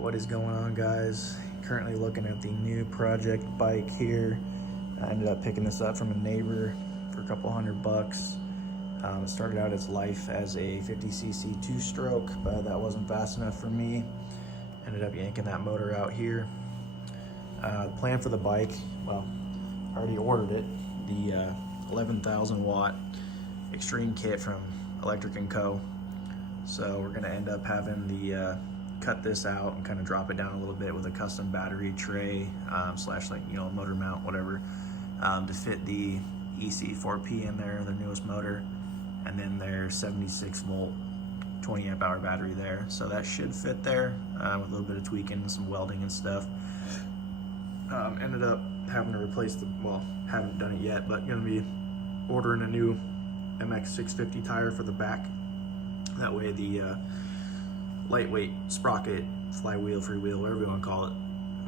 What is going on, guys? Currently looking at the new project bike here. I ended up picking this up from a neighbor for a couple $100. It started out its life as a 50cc two-stroke, but that wasn't fast enough for me. Ended up yanking that motor out here. The plan for the bike, well, I already ordered it. The 11,000 watt extreme kit from Electro and Co. So we're gonna end up having the cut this out and kind of drop it down a little bit with a custom battery tray slash, like, motor mount, whatever, to fit the EC4P in there, their newest motor, and then their 76 volt 20 amp hour battery there. So that should fit there with a little bit of tweaking, some welding and stuff. Ended up having to replace the, well, haven't done it yet, but gonna be ordering a new MX 650 tire for the back. That way the lightweight sprocket, flywheel, freewheel, whatever you want to call it,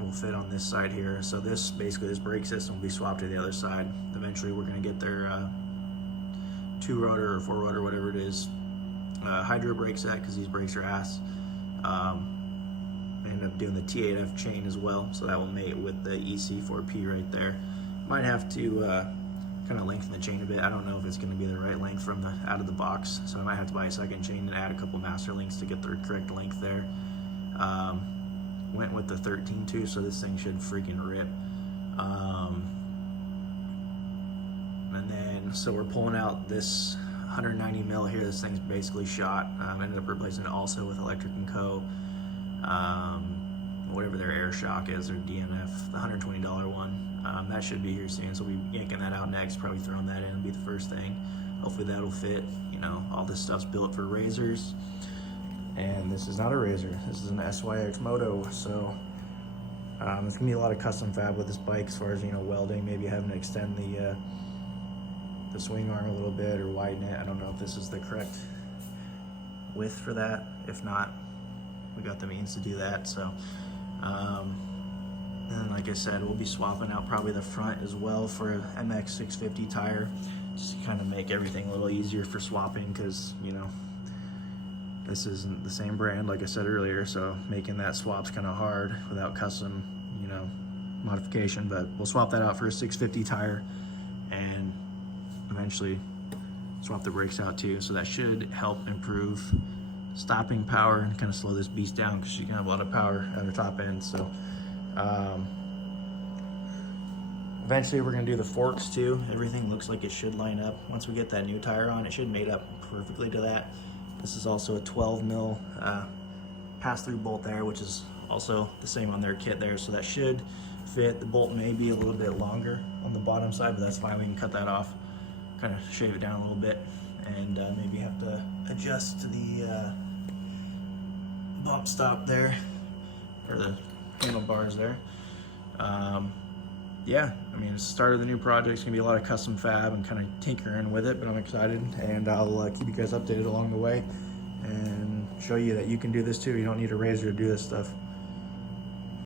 will fit on this side here. So this, basically this brake system will be swapped to the other side. Eventually we're going to get their 2-rotor or 4-rotor, whatever it is, hydro brake set, because these brakes are ass. End up doing the T8F chain as well, so that will mate with the EC4P right there. Might have to kind of lengthen the chain a bit. I don't know if it's going to be the right length from the out of the box, so I might have to buy a second chain and add a couple master links to get the correct length there. Went with the 13 too, so this thing should freaking rip. And then, so we're pulling out this 190 mil here. This thing's basically shot. Ended up replacing it also with Electro and Co. Whatever their air shock is, or DNF, the $120 one. That should be here soon, so we'll be yanking that out next, probably throwing that in, it'll be the first thing. Hopefully that'll fit. All this stuff's built for razors, and this is not a razor, this is an SYX Moto, so there's gonna be a lot of custom fab with this bike as far as welding, maybe having to extend the swing arm a little bit or widen it. I don't know if this is the correct width for that. If not, we got the means to do that. So and like I said, we'll be swapping out probably the front as well for an MX 650 tire, just to kind of make everything a little easier for swapping, because this isn't the same brand like I said earlier, so making that swap's kind of hard without custom modification. But we'll swap that out for a 650 tire and eventually swap the brakes out too, so that should help improve stopping power and kind of slow this beast down, because she can have a lot of power at her top end. So eventually we're going to do the forks too. Everything looks like it should line up. Once we get that new tire on, it should mate up perfectly to that. This is also a 12 mil pass-through bolt there, which is also the same on their kit there, so that should fit. The bolt may be a little bit longer on the bottom side, but that's fine. We can cut that off, kind of shave it down a little bit, and maybe have to adjust the bump stop there, or the handlebars there. Yeah, I mean, it's the start of the new project. It's gonna be a lot of custom fab and kind of tinkering with it, but I'm excited, and I'll keep you guys updated along the way and show you that you can do this too. You don't need a razor to do this stuff.